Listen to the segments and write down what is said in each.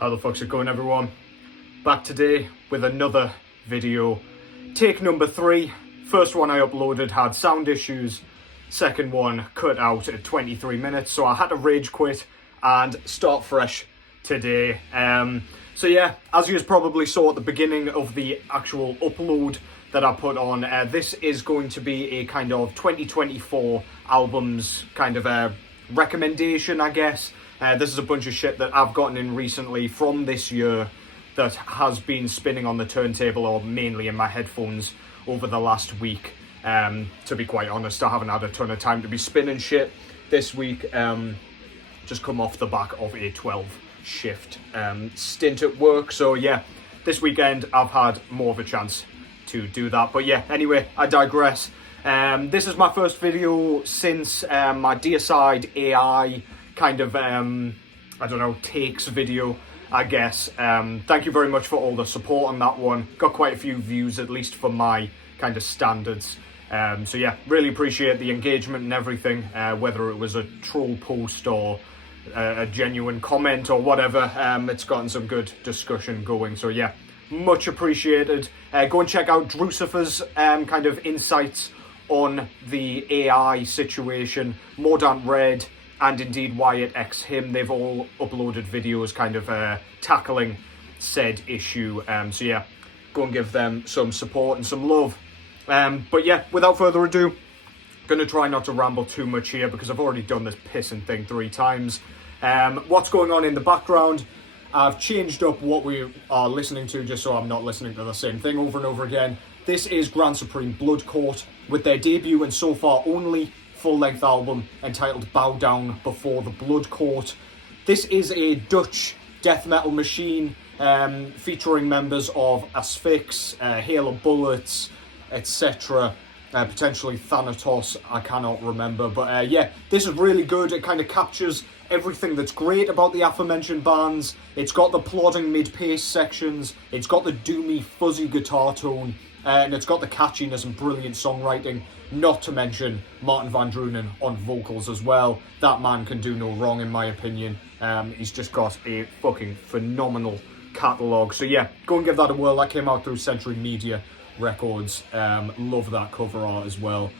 How the fuck's it going, everyone? Back today with another video. Take number 3. First one I uploaded had sound issues. Second one cut out at 23 minutes, so I had to rage quit and start fresh today. So yeah, as you probably saw at the beginning of the actual upload that I put on, this is going to be a kind of 2024 albums kind of a recommendation, I guess. This is a bunch of shit that I've gotten in recently from this year that has been spinning on the turntable or mainly in my headphones over the last week. To be quite honest, I haven't had a ton of time to be spinning shit this week. Just come off the back of a 12-shift stint at work. So yeah, this weekend I've had more of a chance to do that. But yeah, anyway, I digress. This is my first video since my Deicide AI kind of, I don't know, takes video, I guess. Thank you very much for all the support on that one. Got quite a few views, at least for my kind of standards. So yeah, really appreciate the engagement and everything, whether it was a troll post or a genuine comment or whatever. It's gotten some good discussion going, so yeah, much appreciated. Go and check out Drucifer's kind of insights on the AI situation. Mordant Red and indeed Wyatt X Him, they've all uploaded videos kind of tackling said issue. So yeah, go and give them some support and some love. But yeah, without further ado, gonna try not to ramble too much here because I've already done this pissing thing 3 times. What's going on in the background? I've changed up what we are listening to just so I'm not listening to the same thing over and over again. This is Grand Supreme Blood Court with their debut and so far only full-length album entitled Bow Down Before the Blood Court. This is a Dutch death metal machine featuring members of Asphyx, Hail of Bullets, etc. Potentially Thanatos, I cannot remember. But yeah, this is really good. It kind of captures everything that's great about the aforementioned bands. It's got the plodding mid-pace sections, it's got the doomy fuzzy guitar tone, and it's got the catchiness and brilliant songwriting, not to mention Martin van Drunen on vocals as well. That man can do no wrong in my opinion. He's just got a fucking phenomenal catalogue. So yeah, go and give that a whirl. That came out through Century Media Records. Love that cover art as well.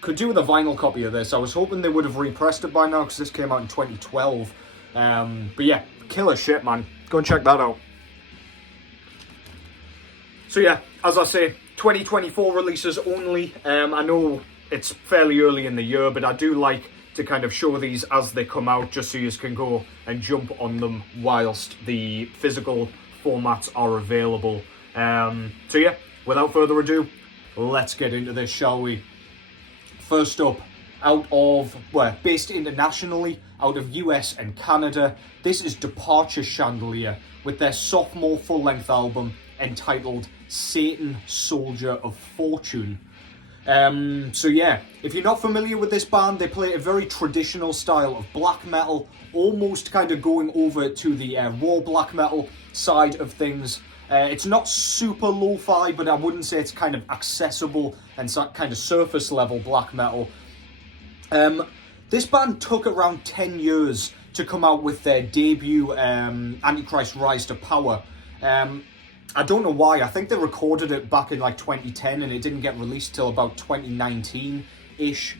Could do with a vinyl copy of this. I was hoping they would have repressed it by now because this came out in 2012. But yeah, killer shit, man. Go and check that out. So yeah, as I say, 2024 releases only. I know it's fairly early in the year, but I do like to kind of show these as they come out just so you can go and jump on them whilst the physical formats are available. So yeah, without further ado, let's get into this, shall we? First up, based internationally, out of US and Canada, this is Departure Chandelier with their sophomore full-length album entitled Satan Soldier of Fortune. So yeah, if you're not familiar with this band, they play a very traditional style of black metal, almost kind of going over to the raw black metal side of things. It's not super lo-fi, but I wouldn't say it's kind of accessible and kind of surface level black metal. This band took around 10 years to come out with their debut, Antichrist Rise to Power. I don't know why. I think they recorded it back in like 2010 and it didn't get released till about 2019-ish.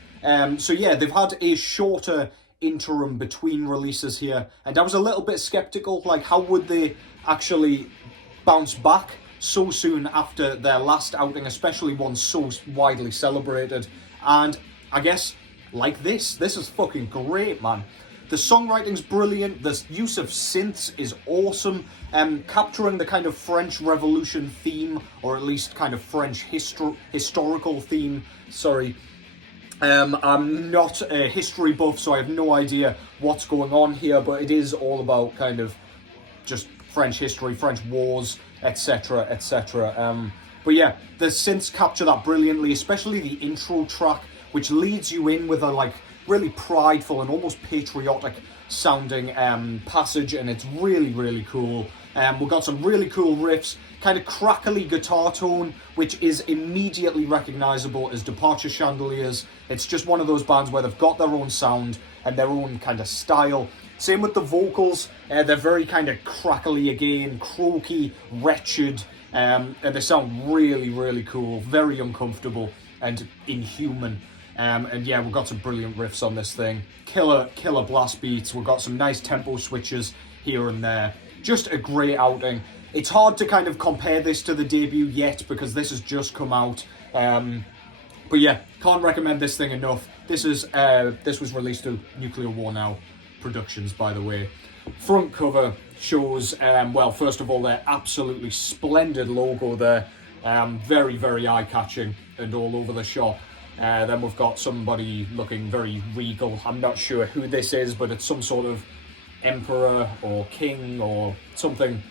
So yeah, they've had a shorter interim between releases here, and I was a little bit skeptical, like how would they actually bounce back so soon after their last outing, especially one so widely celebrated. And I guess, like this is fucking great, man. The songwriting's brilliant, the use of synths is awesome, capturing the kind of French Revolution theme, or at least kind of French historical theme, sorry. I'm not a history buff, so I have no idea what's going on here, but it is all about kind of just French history, French wars, etc, etc. But yeah, the synths capture that brilliantly, especially the intro track, which leads you in with a like really prideful and almost patriotic sounding passage, and it's really, really cool. We've got some really cool riffs, kind of crackly guitar tone, which is immediately recognisable as Departure Chandeliers. It's just one of those bands where they've got their own sound and their own kind of style. Same with the vocals. They're very kind of crackly again, croaky, wretched, and they sound really, really cool, very uncomfortable and inhuman. And yeah, we've got some brilliant riffs on this thing. Killer blast beats. We've got some nice tempo switches here and there. Just a great outing. It's hard to kind of compare this to the debut yet because this has just come out. But yeah, can't recommend this thing enough. This was released through Nuclear War Now Productions, by the way. Front cover shows, well, first of all, their absolutely splendid logo there. Very, very eye-catching and all over the shop. Then we've got somebody looking very regal. I'm not sure who this is, but it's some sort of emperor or king or something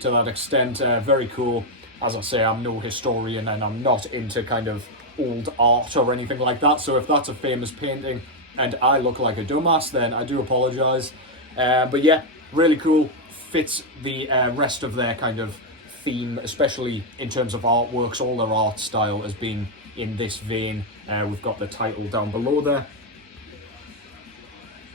to that extent. Very cool. As I say, I'm no historian and I'm not into kind of old art or anything like that, so if that's a famous painting and I look like a dumbass, then I do apologise. But yeah, really cool. Fits the rest of their kind of theme, especially in terms of artworks. All their art style has been in this vein. We've got the title down below there.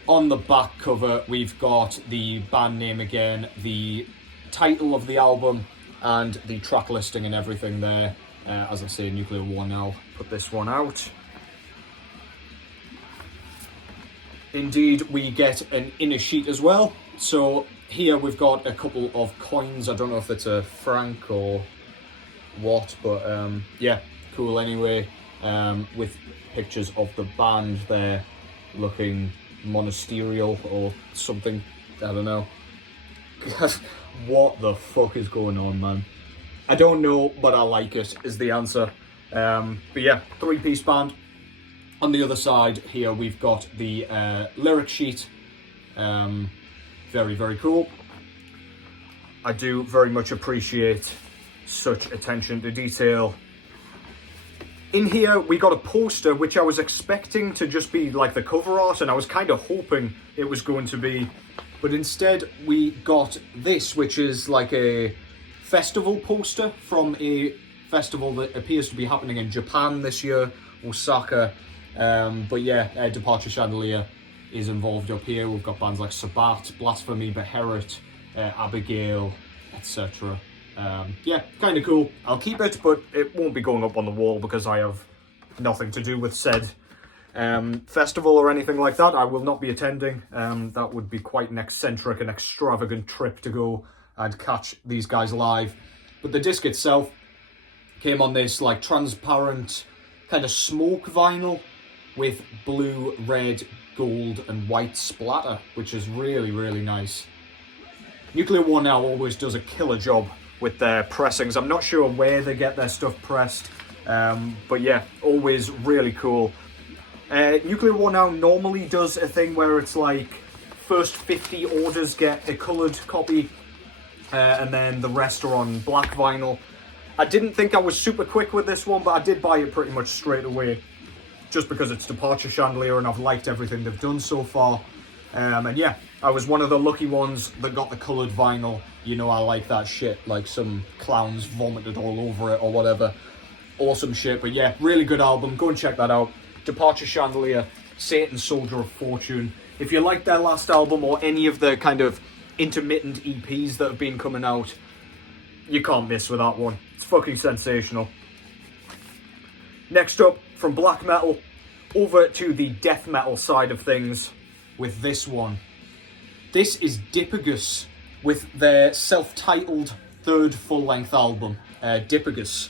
On the back cover, we've got the band name again, the title of the album, and the track listing and everything there. As I say, Nuclear War Now put this one out. Indeed, we get an inner sheet as well. So here we've got a couple of coins. I don't know if it's a franc or what, but yeah, cool anyway. With pictures of the band there looking monasterial or something. I don't know. What the fuck is going on, man? I don't know, but I like it, is the answer. But yeah, 3-piece band. On the other side here, we've got the lyric sheet. Very, very cool. I do very much appreciate such attention to detail. In here, we got a poster, which I was expecting to just be like the cover art, and I was kind of hoping it was going to be. But instead, we got this, which is like a festival poster from a festival that appears to be happening in Japan this year, Osaka. But yeah, Departure Chandelier is involved up here. We've got bands like Sabat, Blasphemy, Beherit, Abigail, etc. Yeah, kind of cool. I'll keep it, but it won't be going up on the wall because I have nothing to do with said festival or anything like that. I will not be attending. That would be quite an eccentric and extravagant trip to go and catch these guys live. But the disc itself came on this like transparent kind of smoke vinyl with blue, red, gold and white splatter, which is really, really nice. Nuclear War Now always does a killer job with their pressings. I'm not sure where they get their stuff pressed, but yeah, always really cool. Nuclear War Now normally does a thing where it's like first 50 orders get a coloured copy, and then the rest are on black vinyl. I didn't think I was super quick with this one, but I did buy it pretty much straight away, just because it's Departure Chandelier and I've liked everything they've done so far. And yeah, I was one of the lucky ones that got the coloured vinyl. You know, I like that shit, like some clowns vomited all over it or whatever. Awesome shit, but yeah, really good album. Go and check that out. Departure Chandelier, Satan's Soldier of Fortune. If you like their last album or any of the kind of intermittent EPs that have been coming out, you can't miss with that one. It's fucking sensational. Next up, from black metal, over to the death metal side of things with this one. This is Dipygus with their self-titled third full-length album, Dipygus.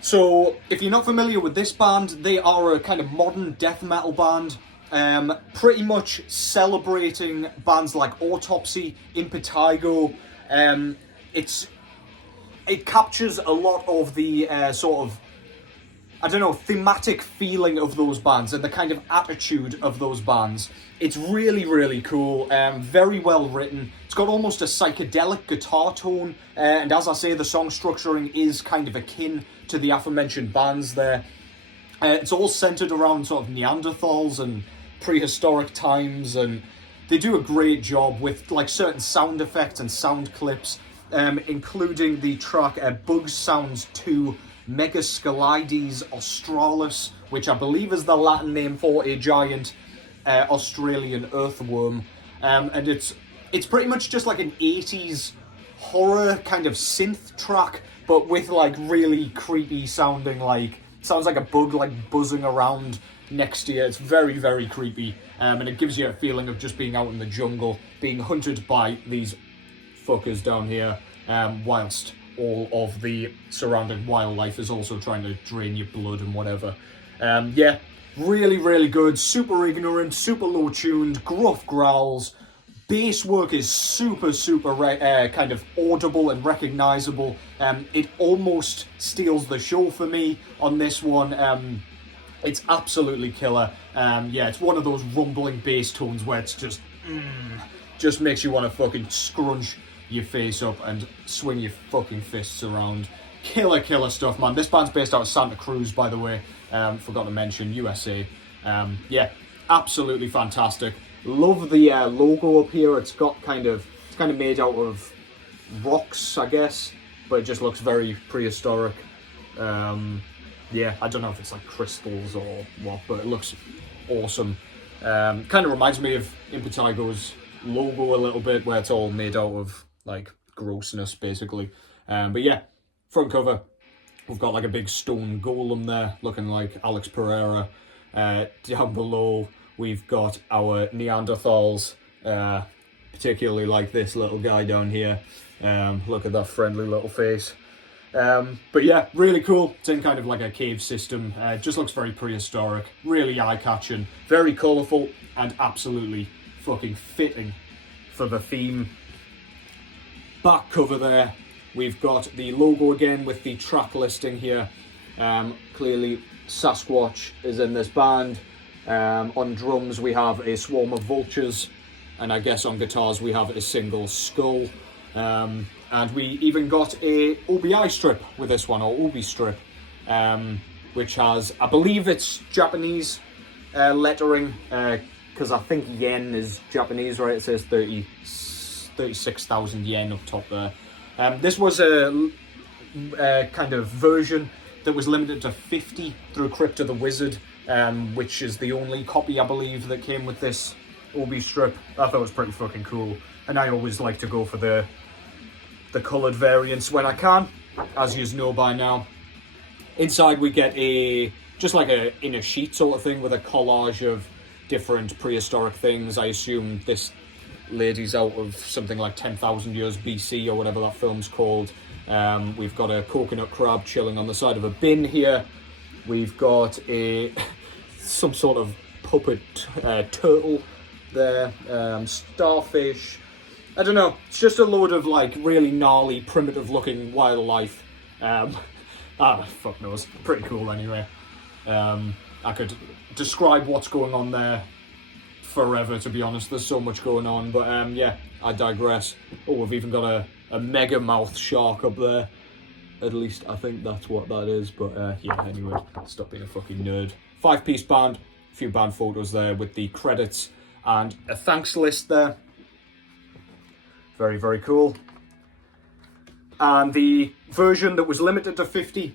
So, if you're not familiar with this band, they are a kind of modern death metal band, pretty much celebrating bands like Autopsy, Impetigo. It captures a lot of the sort of, I don't know, thematic feeling of those bands and the kind of attitude of those bands. It's really, really cool, very well written. It's got almost a psychedelic guitar tone, and as I say, the song structuring is kind of akin to the aforementioned bands there. It's all centered around sort of Neanderthals and prehistoric times, and they do a great job with like certain sound effects and sound clips, including the track Bugs Sounds 2 Megascalides Australis, which I believe is the Latin name for a giant Australian earthworm. and it's pretty much just like an 80s horror kind of synth track, but with like really creepy sounding, like, sounds like a bug like buzzing around next to you. It's very, very creepy, and it gives you a feeling of just being out in the jungle, being hunted by these fuckers down here, whilst all of the surrounding wildlife is also trying to drain your blood and whatever. Yeah, really, really good. Super ignorant, super low tuned, gruff growls. Bass work is super, super kind of audible and recognizable. It almost steals the show for me on this one. It's absolutely killer. Yeah, it's one of those rumbling bass tones where it's just makes you want to fucking scrunch your face up and swing your fucking fists around. Killer, killer stuff, man. This band's based out of Santa Cruz, by the way. Forgot to mention, USA. Yeah, absolutely fantastic. Love the logo up here. It's kind of made out of rocks, I guess, but it just looks very prehistoric. Yeah, I don't know if it's like crystals or what, but it looks awesome. Kind of reminds me of Dipygus' logo a little bit, where it's all made out of like grossness, basically. But yeah, front cover, we've got like a big stone golem there, looking like Alex Pereira. Down below, we've got our Neanderthals, particularly like this little guy down here. Look at that friendly little face. But yeah, really cool. It's in kind of like a cave system. It just looks very prehistoric, really eye-catching, very colourful, and absolutely fucking fitting for the theme. Back cover there, we've got the logo again with the track listing here. Clearly Sasquatch is in this band. On drums we have a swarm of vultures, and I guess on guitars we have a single skull. And we even got a OBI strip with this one, or Obi strip, which has, I believe it's Japanese lettering, because I think yen is Japanese, right? It says 36,000 yen up top there. This was a kind of version that was limited to 50 through Crypto the Wizard, which is the only copy, I believe, that came with this Obi strip. I thought it was pretty fucking cool, and I always like to go for the coloured variants when I can, as you know by now. Inside we get just like a inner sheet sort of thing with a collage of different prehistoric things. I assume this lady's out of something like 10,000 years BC or whatever that film's called. We've got a coconut crab chilling on the side of a bin here. We've got some sort of puppet turtle there, starfish. I don't know, it's just a load of like really gnarly, primitive looking wildlife. Fuck knows, pretty cool anyway. I could describe what's going on there forever, to be honest. There's so much going on, but yeah, I digress. Oh, we've even got a mega mouth shark up there. At least I think that's what that is, but yeah, anyway, stop being a fucking nerd. 5-piece band, a few band photos there with the credits and a thanks list there. Very, very cool. And the version that was limited to 50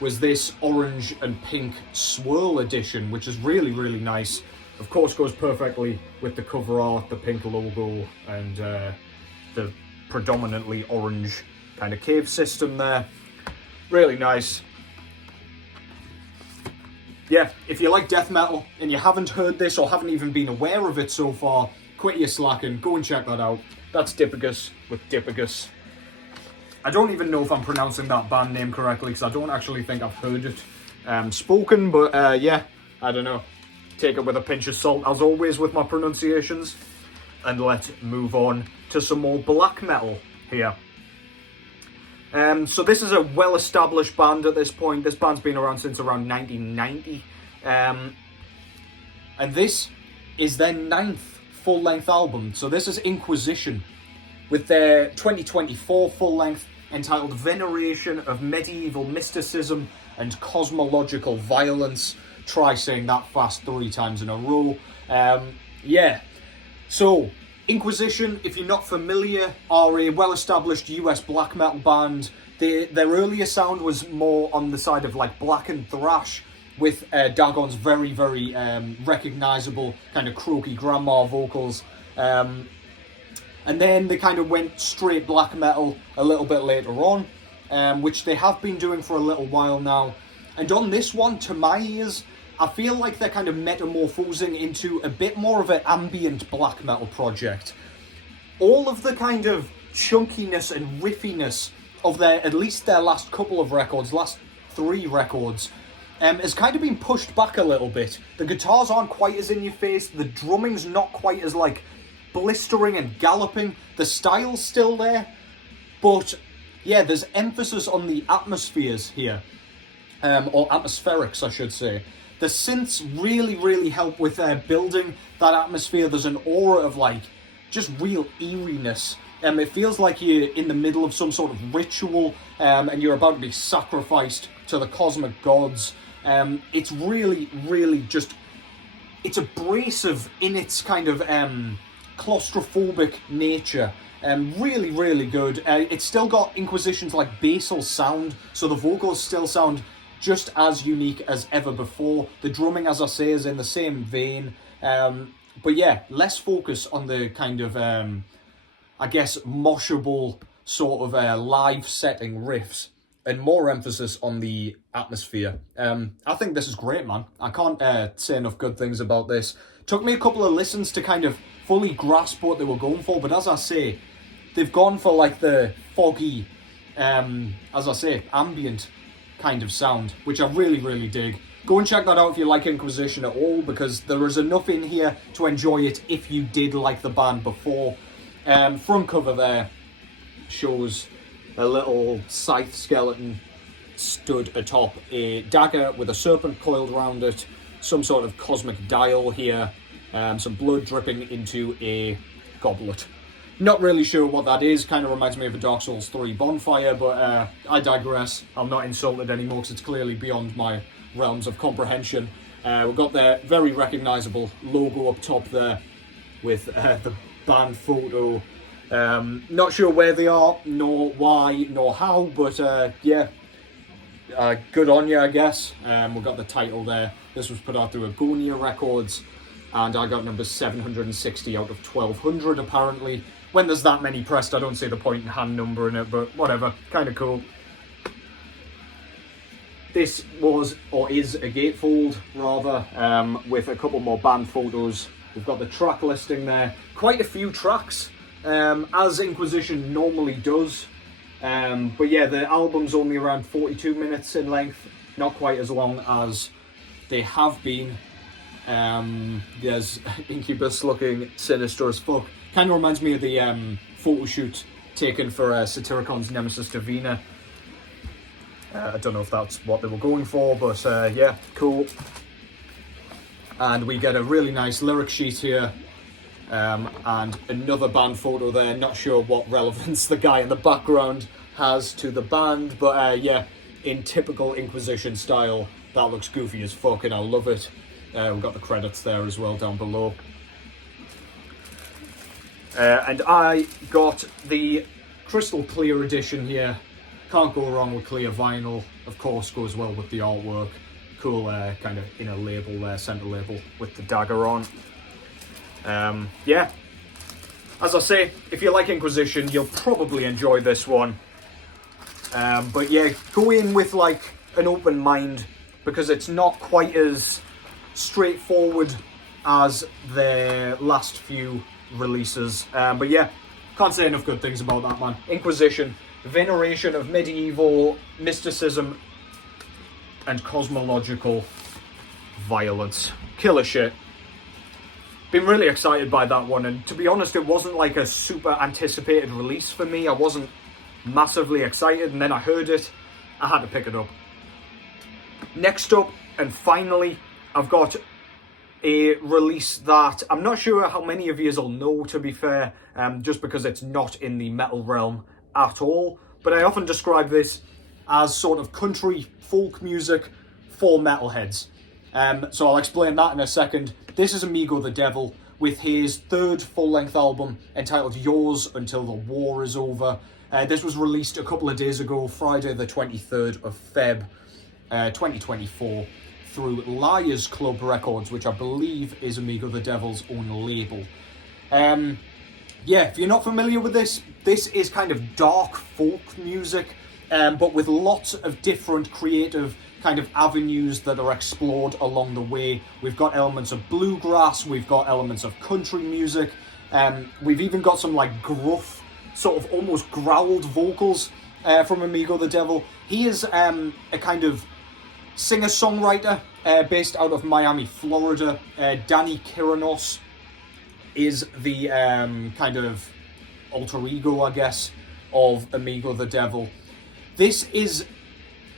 was this orange and pink swirl edition, which is really, really nice. Of course, goes perfectly with the cover art, the pink logo, and the predominantly orange kind of cave system there. Really nice. Yeah, if you like death metal and you haven't heard this or haven't even been aware of it so far, quit your slacking, go and check that out. That's Dipygus with Dipygus. I don't even know if I'm pronouncing that band name correctly, because I don't actually think I've heard it spoken, but yeah, I don't know. Take it with a pinch of salt, as always, with my pronunciations. And let's move on to some more black metal here. So this is a well-established band at this point. This band's been around since around 1990. And this is their 9th full-length album. So this is Inquisition, with their 2024 full-length entitled Veneration of Medieval Mysticism and Cosmological Violence. Try saying that fast 3 times in a row. Yeah, so Inquisition, if you're not familiar, are a well-established US black metal band. Their earlier sound was more on the side of like black and thrash, with Dagon's very, very recognisable kind of croaky grandma vocals. And then they kind of went straight black metal a little bit later on, which they have been doing for a little while now. And on this one, to my ears, I feel like they're kind of metamorphosing into a bit more of an ambient black metal project. All of the kind of chunkiness and riffiness of at least their last couple of records, last 3 records, has kind of been pushed back a little bit. The guitars aren't quite as in your face, the drumming's not quite as like blistering and galloping, the style's still there, but yeah, there's emphasis on the atmospheres here, or atmospherics I should say. The synths really help with building that atmosphere. There's an aura of like just real eeriness. It feels like you're in the middle of some sort of ritual, and you're about to be sacrificed to the cosmic gods. It's really just, it's abrasive in its kind of claustrophobic nature. Really good. It's still got Inquisition's like basal sound, so the vocals still sound just as unique as ever before. The drumming, as I say, is in the same vein. But yeah, less focus on the kind of, I guess, moshable sort of live setting riffs, and more emphasis on the atmosphere. I think this is great, man. I can't say enough good things about this. Took me a couple of listens to kind of fully grasp what they were going for, but as I say, they've gone for like the foggy, as I say, ambient kind of sound, which I really dig. Go and check that out if you like Inquisition at all, because there is enough in here to enjoy it if you did like the band before. Front cover there shows a little scythe skeleton stood atop a dagger with a serpent coiled around it, some sort of cosmic dial here, some blood dripping into a goblet. Not really sure what that is, kind of reminds me of a Dark Souls 3 bonfire, but I digress. I'm not insulted anymore because it's clearly beyond my realms of comprehension. We've got their very recognisable logo up top there with the band photo. Not sure where they are, nor why, nor how, but yeah, good on you, I guess. We've got the title there. This was put out through Agonia Records, and I got number 760 out of 1200 apparently. When there's that many pressed, I don't see the point in hand numbering it, but whatever, kind of cool. This was, or is, a gatefold, rather, with a couple more band photos. We've got the track listing there. Quite a few tracks, as Inquisition normally does. But yeah, the album's only around 42 minutes in length, not quite as long as they have been. There's Incubus looking sinister as fuck. Kind of reminds me of the photo shoot taken for Satyricon Nemesis Divina. I don't know if that's what they were going for, but yeah, cool. And we get a really nice lyric sheet here, and another band photo there. Not sure what relevance the guy in the background has to the band, but yeah, in typical Inquisition style, that looks goofy as fuck and I love it. We've got the credits there as well down below. And I got the crystal clear edition here. Can't go wrong with clear vinyl. Of course, goes well with the artwork. Cool kind of inner label there, center label with the dagger on. Yeah, as I say, if you like Inquisition, you'll probably enjoy this one. But yeah, go in with like an open mind, because it's not quite as straightforward as their last few releases. But yeah, can't say enough good things about that, man. Inquisition, Veneration of medieval mysticism and cosmological violence. Killer shit. Been really excited by that one, and to be honest, it wasn't like a super anticipated release for me. I wasn't massively excited, and then I heard it, I had to pick it up. Next up, and finally, I've got a release that I'm not sure how many of you will know, to be fair, just because it's not in the metal realm at all, but I often describe this as sort of country folk music for metalheads. So I'll explain that in a second. This is Amigo the Devil with his third full-length album entitled Yours Until the War Is Over. This was released a couple of days ago, Friday the 23rd of Feb 2024, through Liars Club Records, which I believe is Amigo the Devil's own label. Yeah, if you're not familiar with this, this is kind of dark folk music, but with lots of different creative kind of avenues that are explored along the way. We've got elements of bluegrass, we've got elements of country music, we've even got some like gruff, sort of almost growled vocals from Amigo the Devil. He is a kind of singer-songwriter based out of Miami, Florida. Danny Kiranos is the kind of alter ego, I guess, of Amigo the Devil. This is,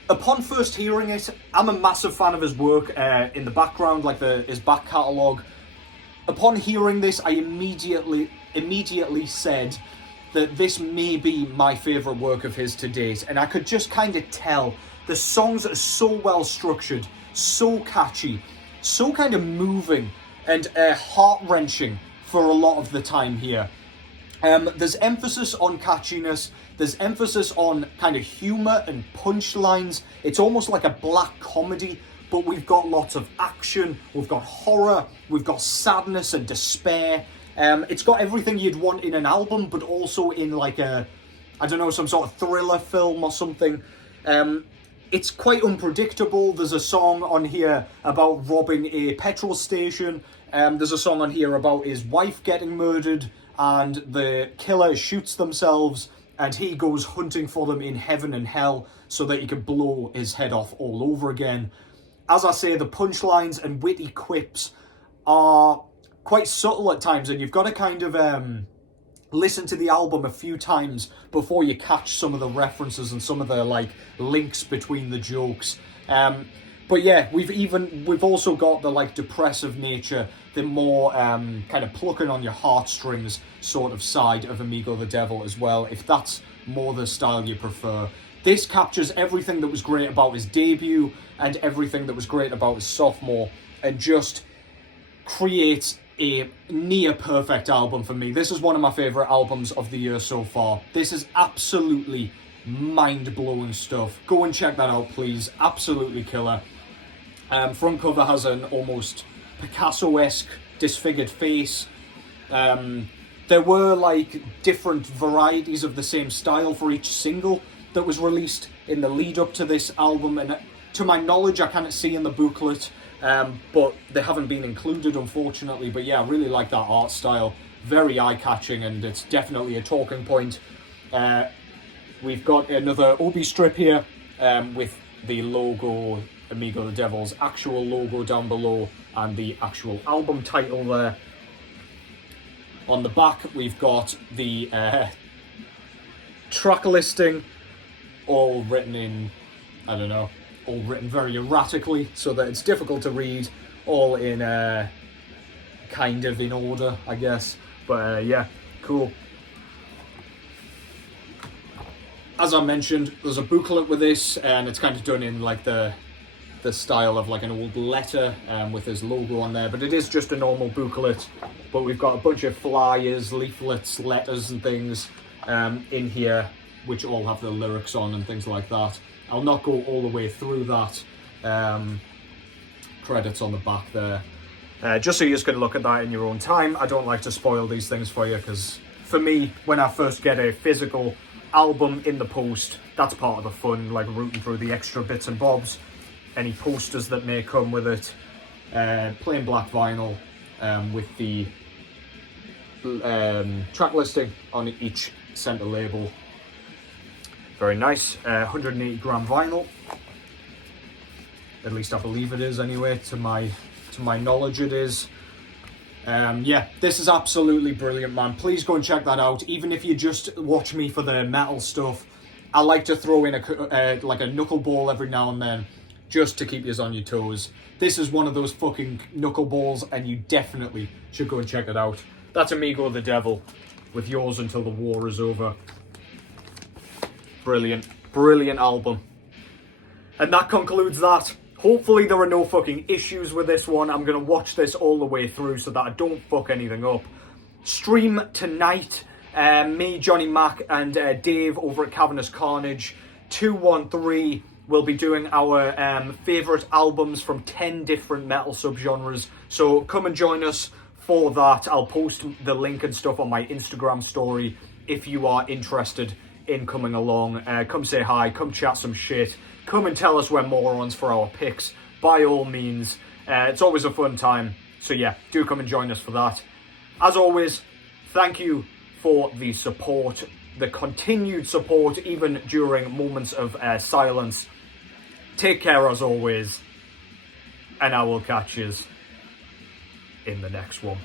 upon first hearing it, I'm a massive fan of his work in the background, like his back catalogue. Upon hearing this, I immediately said that this may be my favourite work of his to date, and I could just kind of tell. The songs are so well structured, so catchy, so kind of moving and heart-wrenching for a lot of the time here. There's emphasis on catchiness, there's emphasis on kind of humour and punchlines. It's almost like a black comedy, but we've got lots of action, we've got horror, we've got sadness and despair. It's got everything you'd want in an album, but also in like a, I don't know, some sort of thriller film or something. It's quite unpredictable. There's a song on here about robbing a petrol station. There's a song on here about his wife getting murdered, and the killer shoots themselves, and he goes hunting for them in heaven and hell so that he can blow his head off all over again. As I say, the punchlines and witty quips are quite subtle at times, and you've got to kind of listen to the album a few times before you catch some of the references and some of the like links between the jokes. But yeah, we've also got the like depressive nature, the more kind of plucking on your heartstrings sort of side of Amigo the Devil as well, if that's more the style you prefer. This captures everything that was great about his debut and everything that was great about his sophomore, and just creates a near perfect album for me. This is one of my favourite albums of the year so far. This is absolutely mind-blowing stuff. Go and check that out, please. Absolutely killer. Front cover has an almost Picasso-esque disfigured face. There were like different varieties of the same style for each single that was released in the lead up to this album, and to my knowledge I can't see in the booklet, but they haven't been included, unfortunately. But yeah, I really like that art style. Very eye-catching, and it's definitely a talking point. We've got another Obi strip here with the logo, Amigo the Devil's actual logo down below, and the actual album title there. On the back, we've got the track listing, all written in, I don't know, all written very erratically so that it's difficult to read, all in kind of in order, I guess. But yeah, cool. As I mentioned, there's a booklet with this, and it's kind of done in like the style of like an old letter with his logo on there, but it is just a normal booklet. But we've got a bunch of flyers, leaflets, letters and things in here, which all have the lyrics on and things like that. I'll not go all the way through that. Credits on the back there. Just so you can look at that in your own time. I don't like to spoil these things for you, because for me, when I first get a physical album in the post, that's part of the fun, like rooting through the extra bits and bobs, any posters that may come with it. Plain black vinyl with the track listing on each center label. Very nice. 180 gram vinyl, at least I believe it is anyway, to my knowledge it is. Yeah, this is absolutely brilliant, man. Please go and check that out. Even if you just watch me for the metal stuff, I like to throw in like a knuckleball every now and then, just to keep you on your toes. This is one of those fucking knuckleballs, and you definitely should go and check it out. That's Amigo the Devil, with Yours Until the War Is Over. Brilliant, brilliant album. And that concludes that. Hopefully there are no fucking issues with this one. I'm going to watch this all the way through so that I don't fuck anything up. Stream tonight. Me, Johnny Mac, and Dave over at Cavernous Carnage 213 will be doing our favourite albums from 10 different metal subgenres. So come and join us for that. I'll post the link and stuff on my Instagram story if you are interested in coming along. Come say hi, come chat some shit, come and tell us we're morons for our picks, by all means. It's always a fun time, so yeah, do come and join us for that. As always, thank you for the support, the continued support, even during moments of silence. Take care as always, and I will catch you in the next one.